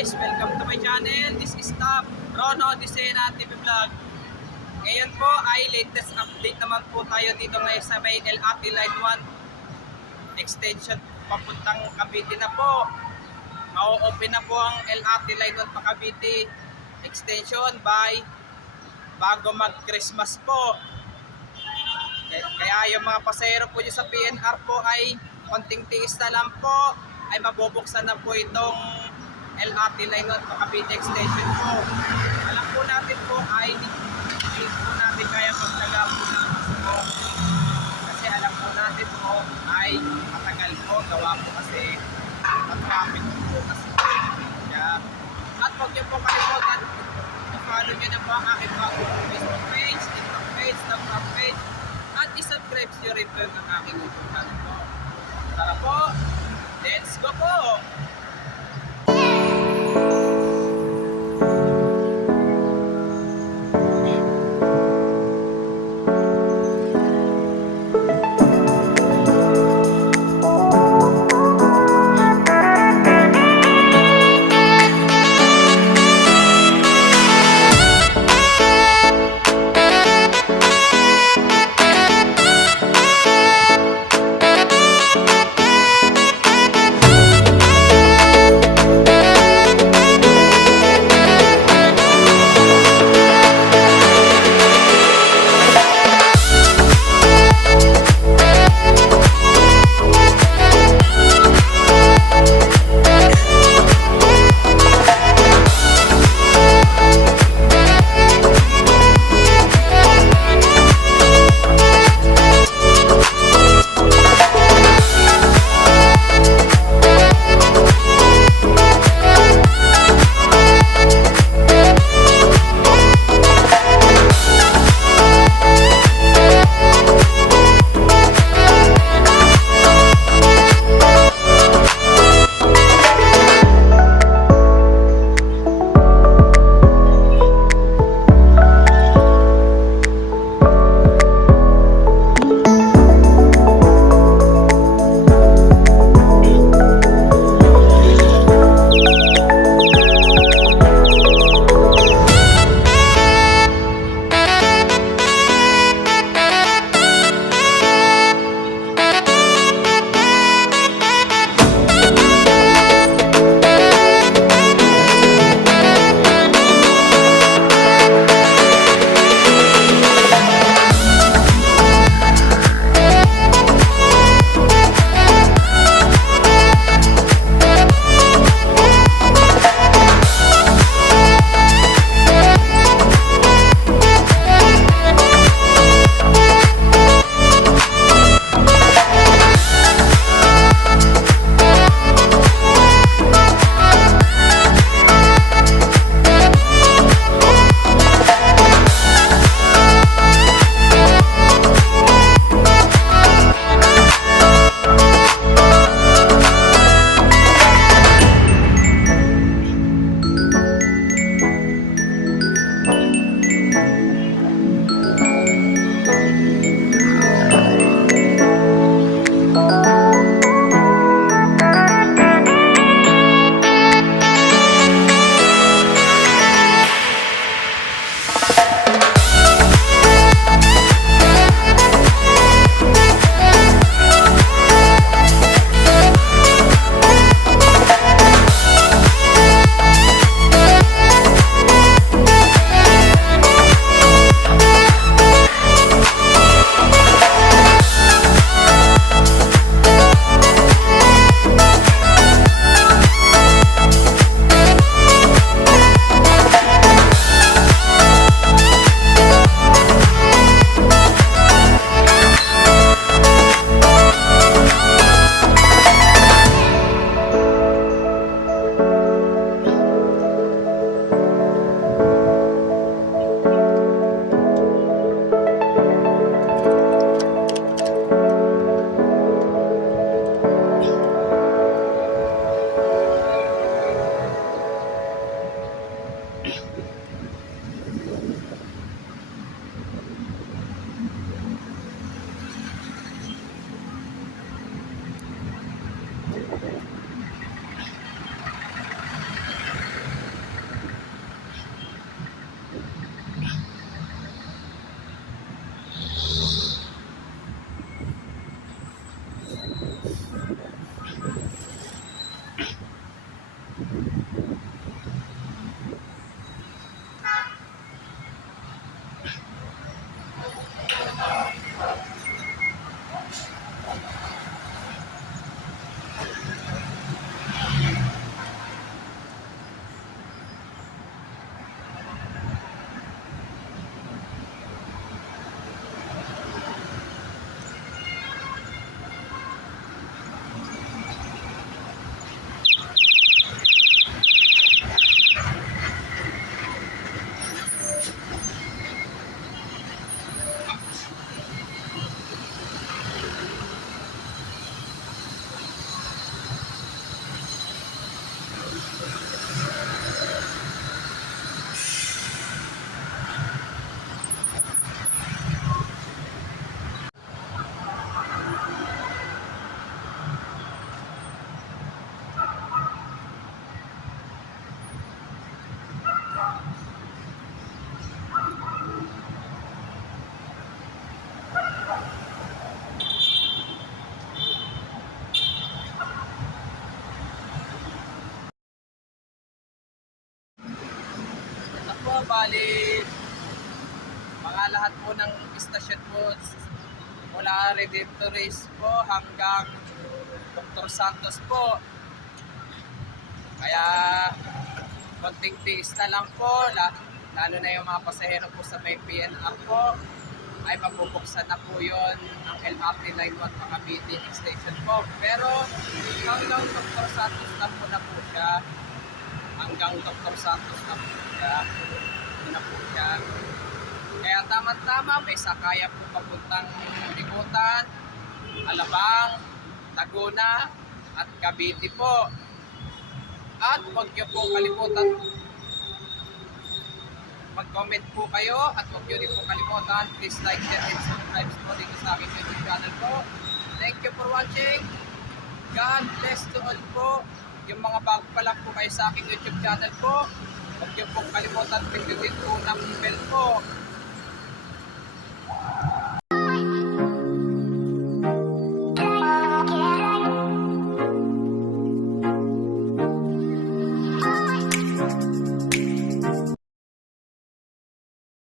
guys! Welcome to my channel. This is Top Rono Disena TV Vlog. Ngayon po ay latest update naman po tayo dito ngayon sa may LRT Line 1 extension papuntang Cavite na po. Mau-open na po ang LRT Line 1 pa Cavite extension by bago mag-Christmas po. Kaya yung mga pasahero po dyan sa PNR po ay konting tiis na lang po, ay mabubuksan na po itong LRT Line 1 pa Cavite extension po. Alam po natin po ay hindi po natin kaya magtaga po ng po. Kasi alam po natin po ay matagal po, gawa po kasi mag-traffic po kasi kaya. At huwag niyo po kalimutan, i-follow niyo na po ang aking Facebook page, TikTok page, Snapchat page, at i-subscribe niyo rin po ang aking YouTube channel po. Tara po, let's go po! Ito po, bali, mga lahat po ng istasyon po mula Redemptorist po hanggang Dr. Santos po. Kaya konting tiis na lang po, lalo na yung mga pasahero po sa may PNR po, ay mabubuksan na po yun ang LRT Line 1 Cavite Extension po. Pero hanggang Dr. Santos na po siya. Hanggang Dr. Santos na po siya. Yun na po siya. Kaya tama-tama, may sakaya po papuntang Libutan, Alabang, Laguna, at Cavite po. At huwag niyo po kalimutan, mag-comment po kayo at huwag niyo rin po kalimutan, please like, share, and subscribe po dito sa aking YouTube channel po. Thank you for watching. God bless to all po. Yung mga bago pa lang po kayo sa aking YouTube channel po, huwag niyo po kalimutan, pindutin po ng bell po